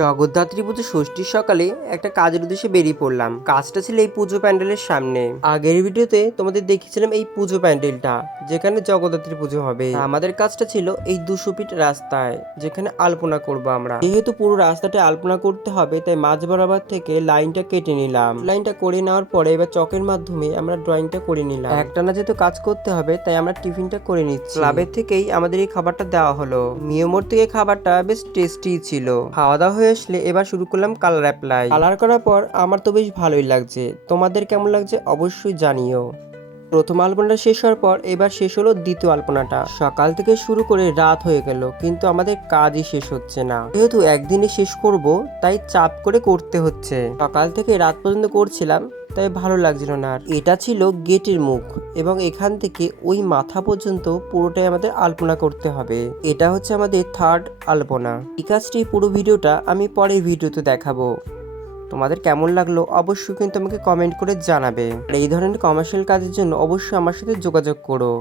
জগদ্ধাত্রী পুজো ষষ্ঠীর সকালে একটা কাজের উদ্দেশ্যে বেরিয়ে পড়লাম। কাজটা ছিল এই পুজো প্যান্ডেলের সামনে। আগের ভিডিওতে তোমাদের দেখিয়েছিলাম এই পুজো প্যান্ডেলটা যেখানে জগদ্ধাত্রী পুজো হবে। আমাদের কাজটা ছিল এই 200 ফিট রাস্তায় যেখানে আলপনা করব আমরা। যেহেতু পুরো রাস্তাটা আলপনা করতে হবে তাই মাঝ বরাবর থেকে লাইনটা কেটে নিলাম। লাইনটা করে নেওয়ার পরে এবার চকের মাধ্যমে আমরা ড্রয়িংটা করে নিলাম। একটানা যেহেতু কাজ করতে হবে তাই আমরা টিফিনটা করে নিচ্ছি। ক্লাবের থেকেই আমাদের এই খাবারটা দেওয়া হলো। মিয়মোর থেকে খাবারটা বেশ টেস্টি ছিল। খাওয়া দাওয়া হয়ে আসলে এবার শুরু করলাম কালার অ্যাপ্লাই। কালার করার পর আমার তো বেশ ভালোই লাগছে। তোমাদের কেমন লাগছে অবশ্যই জানিও। প্রথম আলপনাটা শেষ হওয়ার পর এবার শেষ হলো দ্বিতীয় আলপনাটা। সকাল থেকে শুরু করে রাত হয়ে গেল কিন্তু আমাদের কাজই শেষ হচ্ছে না। যেহেতু একদিনে শেষ করব তাই চাপ করে করতে হচ্ছে। সকাল থেকে রাত পর্যন্ত করছিলাম তাই ভালো লাগছিল না আর। এটা ছিল গেটের মুখ এবং এখান থেকে ওই মাথা পর্যন্ত পুরোটাই আমাদের আলপনা করতে হবে। এটা হচ্ছে আমাদের থার্ড আলপনা। এই কাজটি পুরো ভিডিওটা আমি পরের ভিডিওতে দেখাবো। তোমাদের কেমন লাগলো অবশ্যই কিন্তু আমাকে কমেন্ট করে জানাবে। আর এই ধরনের কমার্শিয়াল কাজের জন্য অবশ্যই আমার সাথে যোগাযোগ করো।